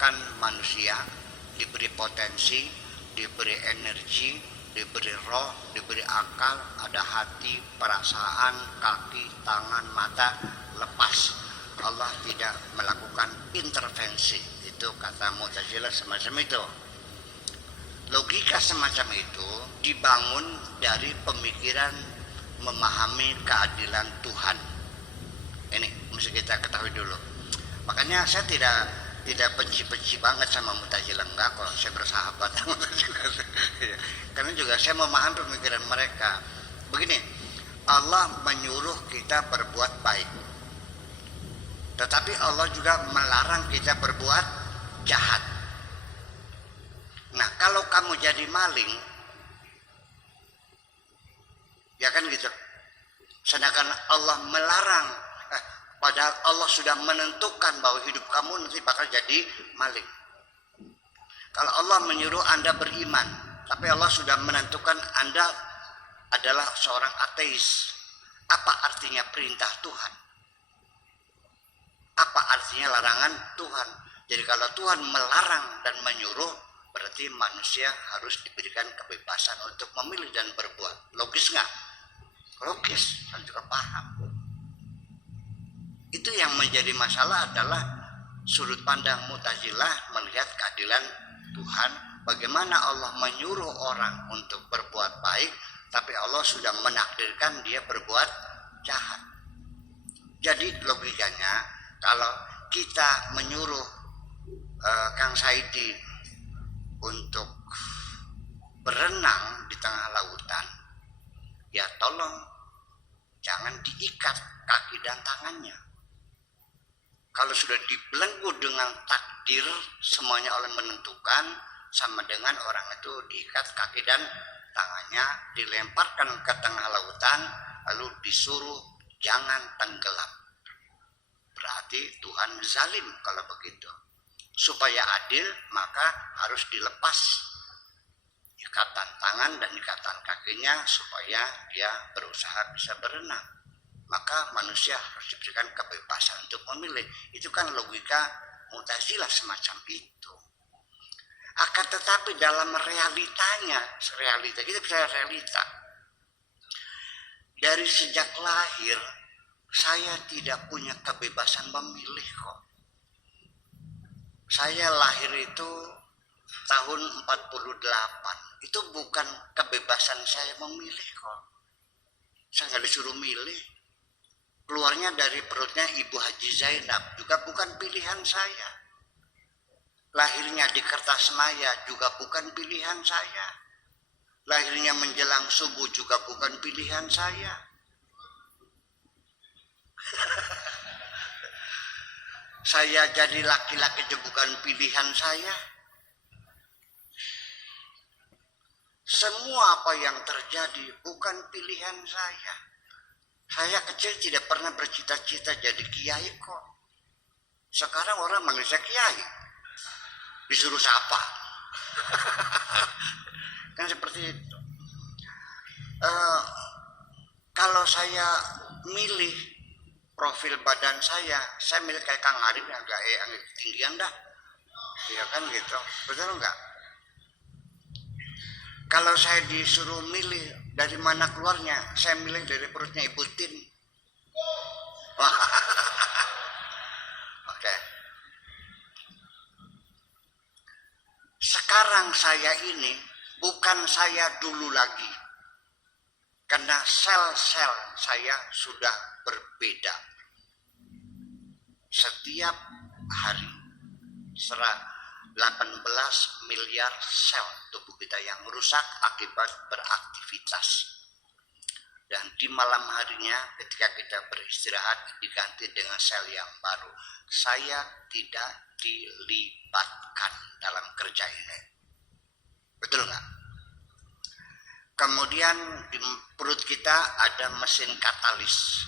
diciptakan manusia, diberi potensi, diberi energi, diberi roh, diberi akal, ada hati, perasaan, kaki, tangan, mata, lepas. Allah tidak melakukan intervensi. Itu kata Mu'tazilah semacam itu. Logika semacam itu dibangun dari pemikiran memahami keadilan Tuhan. Ini mesti kita ketahui dulu. Makanya saya tidak benci-benci banget sama Mu'tazilah, enggak kok, saya bersahabat sama Mu'tazilah. Karena juga saya memahami pemikiran mereka. Begini, Allah menyuruh kita berbuat baik, tetapi Allah juga melarang kita berbuat jahat. Nah, kalau kamu jadi maling, ya kan gitu. Sedangkan Allah melarang, padahal Allah sudah menentukan bahwa hidup kamu nanti bakal jadi maling. Kalau Allah menyuruh Anda beriman, tapi Allah sudah menentukan Anda adalah seorang ateis. Apa artinya perintah Tuhan? Apa artinya larangan Tuhan? Jadi kalau Tuhan melarang dan menyuruh, berarti manusia harus diberikan kebebasan untuk memilih dan berbuat. Logis nggak? Logis, dan juga paham. Itu yang menjadi masalah adalah sudut pandang Mu'tazilah melihat keadilan Tuhan. Bagaimana Allah menyuruh orang untuk berbuat baik, tapi Allah sudah menakdirkan dia berbuat jahat. Jadi logikanya, kalau kita menyuruh Kang Saidi untuk berenang di tengah lautan, ya tolong jangan diikat kaki dan tangannya. Kalau sudah dibelenggu dengan takdir, semuanya Allah menentukan, sama dengan orang itu diikat kaki dan tangannya, dilemparkan ke tengah lautan, lalu disuruh jangan tenggelam. Berarti Tuhan zalim kalau begitu. Supaya adil, maka harus dilepas ikatan tangan dan ikatan kakinya supaya dia berusaha bisa berenang. Maka manusia harus diberikan kebebasan untuk memilih. Itu kan logika Mu'tazilah semacam itu. Akan tetapi dalam realitanya, kita bisa realita. Dari sejak lahir, saya tidak punya kebebasan memilih kok. Saya lahir itu tahun 48. Itu bukan kebebasan saya memilih kok. Saya nggak disuruh milih. Keluarnya dari perutnya Ibu Haji Zainab juga bukan pilihan saya. Lahirnya di Kertasmaya juga bukan pilihan saya. Lahirnya menjelang subuh juga bukan pilihan saya. Saya jadi laki-laki juga bukan pilihan saya. Semua apa yang terjadi bukan pilihan saya. Saya kecil tidak pernah bercita-cita jadi kiai kok. Sekarang orang manggil saya kiai. Disuruh siapa? Kan seperti itu. Kalau saya milih profil badan saya milih kayak Kang Arif yang agak tinggian dah. Ya kan gitu. Betul enggak? Kalau saya disuruh milih dari mana keluarnya, saya milih dari perutnya Ibu Tin. Oke. Sekarang saya ini bukan saya dulu lagi. Karena sel-sel saya sudah berbeda. Setiap hari 18 miliar sel tubuh kita yang rusak akibat beraktivitas. Dan di malam harinya ketika kita beristirahat diganti dengan sel yang baru. Saya tidak dilibatkan dalam kerja ini. Betul nggak? Kemudian di perut kita ada mesin katalis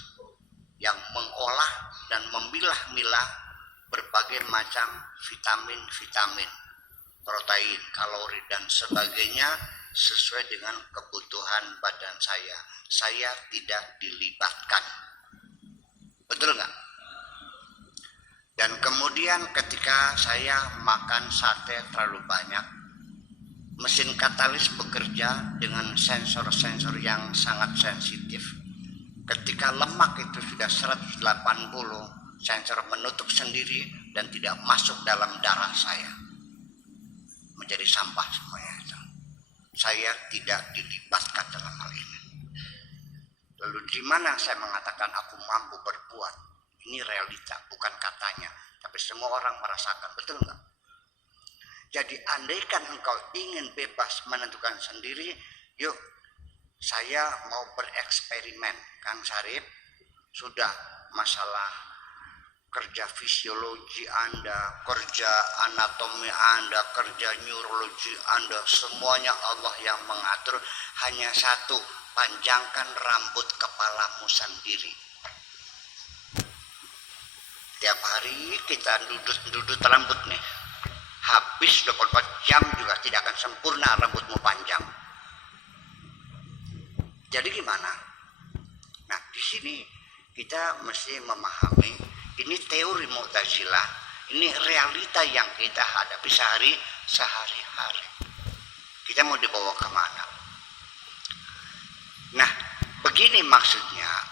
yang mengolah dan memilah-milah berbagai macam vitamin, protein, kalori dan sebagainya sesuai dengan kebutuhan badan saya. Saya tidak dilibatkan. Betul nggak? Dan kemudian ketika saya makan sate terlalu banyak, mesin katalis bekerja dengan sensor-sensor yang sangat sensitif. Ketika lemak itu sudah 180, sensor menutup sendiri dan tidak masuk dalam darah saya. Menjadi sampah semuanya itu. Saya tidak dilibatkan dalam hal ini. Lalu di mana saya mengatakan aku mampu berbuat? Ini realita, bukan katanya. Tapi semua orang merasakan, betul nggak? Jadi andaikan engkau ingin bebas menentukan sendiri, yuk saya mau bereksperimen. Kang Sarip, sudah masalah kerja fisiologi Anda, kerja anatomi Anda, kerja neurologi Anda, semuanya Allah yang mengatur. Hanya satu, panjangkan rambut kepalamu sendiri. Tiap hari kita duduk rambut nih. Habis 24 jam juga tidak akan sempurna rambutmu panjang. Jadi gimana? Nah, di sini kita mesti memahami ini teori Mu'tazilah, ini realita yang kita hadapi sehari-hari. Kita mau dibawa kemana? Nah, begini maksudnya.